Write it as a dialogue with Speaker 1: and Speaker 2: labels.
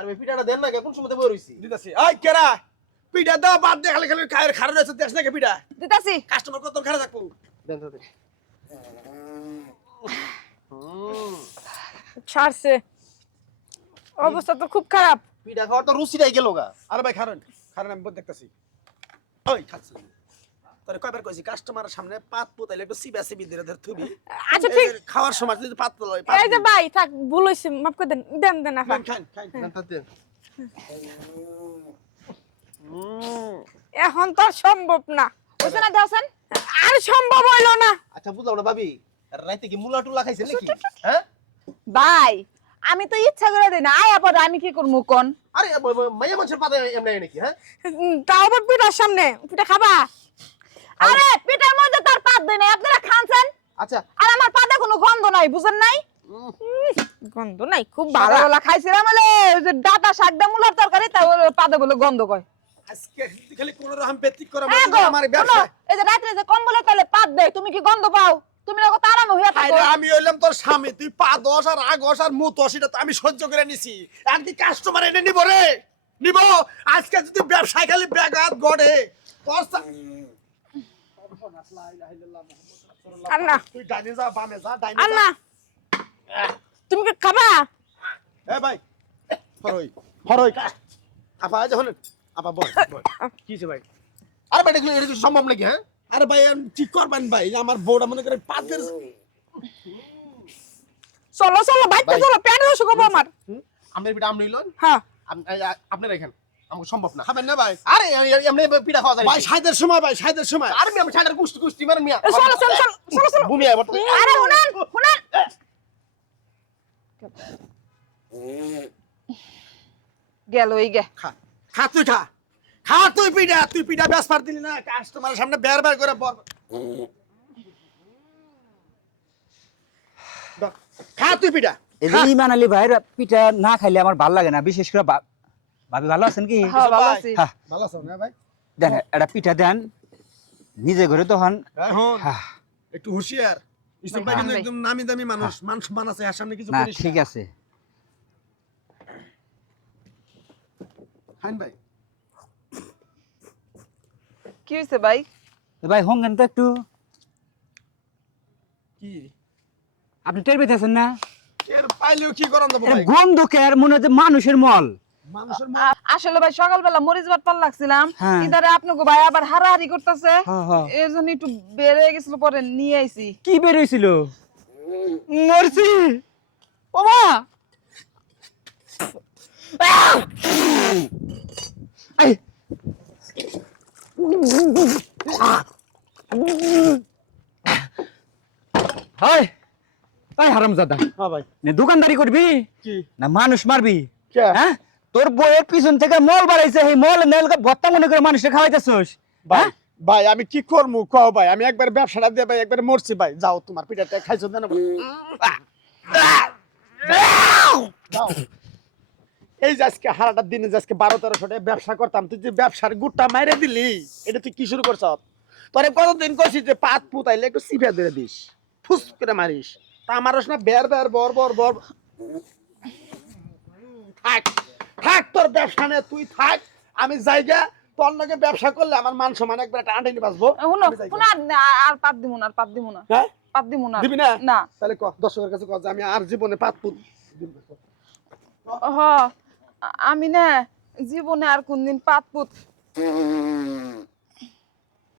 Speaker 1: আর ভাই পিঠাটা দেন না কে? কোন সময় বই রইছি?
Speaker 2: দিতাছি। আই কেরা? পিঠা দাও বাদ দে খালি খালি খায়ের খারে রয়েছে দেশ নাকি পিঠা?
Speaker 3: দিতাছি।
Speaker 2: কাস্টমার কত খারে থাকব?
Speaker 1: দেন তো দেন
Speaker 3: ছাড়ছে। অবস্থা তো খুব খারাপ।
Speaker 1: পিঠা খাওয়ার তো রুচিটাই গেল গা।
Speaker 2: আরে ভাই খারেন খারেন আমি দেখতেছি। ওই খাচ্ছি। তোরে কয়বার কইছি কাস্টমারের সামনে পাত পুতাইলে একটু সিবা ধর থুবি।
Speaker 3: আচ্ছা ঠিক।
Speaker 2: খাওয়ার সময় যদি পাত পুতাই
Speaker 3: এই যে ভাই থাক ভুল মাফ করে দেন দেন দেন আফা
Speaker 2: খান খান
Speaker 1: দেন তো দেন
Speaker 3: এখন তো সম্ভব না। বুঝছে না দেওছেন? আর সম্ভব হইল না।
Speaker 1: আচ্ছা বুঝলাম না ভাবি রাইতে কি মুলা টুলা খাইছেন নাকি? হ্যাঁ?
Speaker 4: ভাই আমি তো ইচ্ছা করে দিই না। আয়া আমি কি করব কোন?
Speaker 1: আরে মাইয়া মানুষের পাতা এমনি নাকি হ্যাঁ?
Speaker 3: তাও আবার পিঠার সামনে। পিঠা খাবা?
Speaker 4: আরে পিঠার মধ্যে তার পাত দেয় নাই আপনারা খানছেন?
Speaker 1: আচ্ছা।
Speaker 4: আর আমার পাতে কোনো গন্ধ নাই বুঝেন নাই?
Speaker 3: গন্ধ নাই খুব ভালো
Speaker 4: ভালোবেলা খাইছিলাম বলে ওই যে ডাটা শাক দা মুলার তরকারি তা পাতে বলে গন্ধ কয়।
Speaker 2: আজকে খালি কোন রকম বেতিক করা
Speaker 4: হ্যাঁ
Speaker 2: আমার ব্যবসা।
Speaker 4: এই যে যে কম্বলের তলে পাত দেয় তুমি কি গন্ধ পাও? তুমি না কত আরামে হইয়া থাকো।
Speaker 2: আমি হইলাম তোর স্বামী তুই পা দশ আর আগস আর মুত সেটা তো আমি সহ্য করে নিছি। আর কি কাস্টমার এনে নিব রে? নিব? আজকে যদি ব্যবসায় খালি ব্যাঘাত গড়ে তোর সা- তুই ডাইনে যা বামে যা ডাইনে
Speaker 3: তুমি কি খাবা?
Speaker 2: এ ভাই হরই হরই আপা যখন আপা বল কিছে ভাই?
Speaker 1: আরে ভাই এটা কি সম্ভব নাকি হ্যাঁ?
Speaker 2: আরে ভাই আমি ঠিক করবেন ভাই আমার বউটা মনে করে পাতের
Speaker 3: চলো চলো বাইতে। চলো প্যান্ট শুকাবো আমার।
Speaker 1: আমের পিঠা আমনি লন
Speaker 3: হ্যাঁ।
Speaker 1: আপনি রাখেন। আমাকে সম্ভব না।
Speaker 2: খাবেন না ভাই?
Speaker 1: আরে এমনি পিঠা খাওয়া যায়
Speaker 2: ভাই সাইদের সময় ভাই সাইদের সময়।
Speaker 1: আরে আমি ছাড়ার কুস্তি কুস্তি মারেন মিয়া।
Speaker 3: চলো চলো চলো চলো চলো
Speaker 1: ভূমি আয় বর্তমানে।
Speaker 4: আরে শুনেন শুনেন গেল এই গে।
Speaker 2: খা খা তুই খা। খা তুই পিঠা তুই পিঠা ব্যাস পার দিলি না কাস্টমারের সামনে বের বের করে বর খা তুই পিঠা।
Speaker 5: ইমান আলী ভাইয়ের পিঠা না খাইলে আমার ভালো লাগে না বিশেষ করে ভাবি ভালো আছেন কি?
Speaker 4: হ্যাঁ ভালো আছি।
Speaker 5: হ্যাঁ।
Speaker 2: ভালো আছো ভাই?
Speaker 5: দেন একটা পিঠা দেন। নিজে ঘরে
Speaker 2: এখন
Speaker 5: হ্যাঁ,
Speaker 2: একটু হুঁশিয়ার। ইসব ভাই কিন্তু একদম নামি দামি মানুষ। মান সম্মান আছে এর সামনে কিছু করিস
Speaker 5: ঠিক আছে।
Speaker 2: হান ভাই।
Speaker 4: কি হইছে ভাই?
Speaker 5: তো ভাই হোঙ্গেন তো একটু?
Speaker 2: কি?
Speaker 5: আপনি টের পেতেছেন না?
Speaker 2: এর পাইলেও কি করান ভাই?
Speaker 5: গন্ধ কের মনে হচ্ছে মানুষের মল।
Speaker 4: আসলে ভাই সকালবেলা মরিচ ভাত পাল লাগছিলাম।
Speaker 5: হ্যাঁ।
Speaker 4: ইদারে আপনাকে ভাই আবার হারাহারি করতেছে।
Speaker 5: হ্যাঁ, হ্যাঁ।
Speaker 4: জন্য একটু বেড়ে গেছিল পরে নিয়ে আইছি।
Speaker 5: কি বের হয়েছিল মরছি।
Speaker 4: ওমা
Speaker 5: আই হাই আই হারামজাদা।
Speaker 2: হ্যাঁ ভাই।
Speaker 5: নে দোকানদারি করবি?
Speaker 2: কি?
Speaker 5: না মানুষ মারবি? হ্যাঁ? তোর বইয়ের পিছন থেকে মল বাড়াইছে এই মল নেল ভত্তা মনে করে মানুষকে খাওয়াইতেছস।
Speaker 2: ভাই ভাই আমি কি করব কও ভাই আমি একবার ব্যবসাটা দিয়ে ভাই একবার মরছি ভাই। যাও তোমার পিঠাটা খাইছো যাও। এই যে আজকে হারাটার দিনে যে আজকে বারো তেরোশো টাকা ব্যবসা করতাম তুই যে ব্যবসার গুটটা মাইরে দিলি এটা তুই কি শুরু করছ? তোরে কতদিন কইছিস যে পাত পুতাইলে একটু সিফে ধরে দিস ফুস করে মারিস। তা আমারস না বের বের বর বর বর। থাক। থাক তোর ব্যবসা নে তুই থাক আমি জায়গা তোর ব্যবসা করলে আমার মান সম্মান একবার বাঁচবো।
Speaker 4: আর পাত দিব না আর পাত দিব না।
Speaker 2: হ্যাঁ?
Speaker 4: পাত দিব না।
Speaker 2: দিবি না?
Speaker 4: না।
Speaker 2: তাহলে ক দর্শকের কাছে ক যে আমি আর জীবনে পাত পুত
Speaker 4: হ আমি না জীবনে আর কোনদিন পাত পুত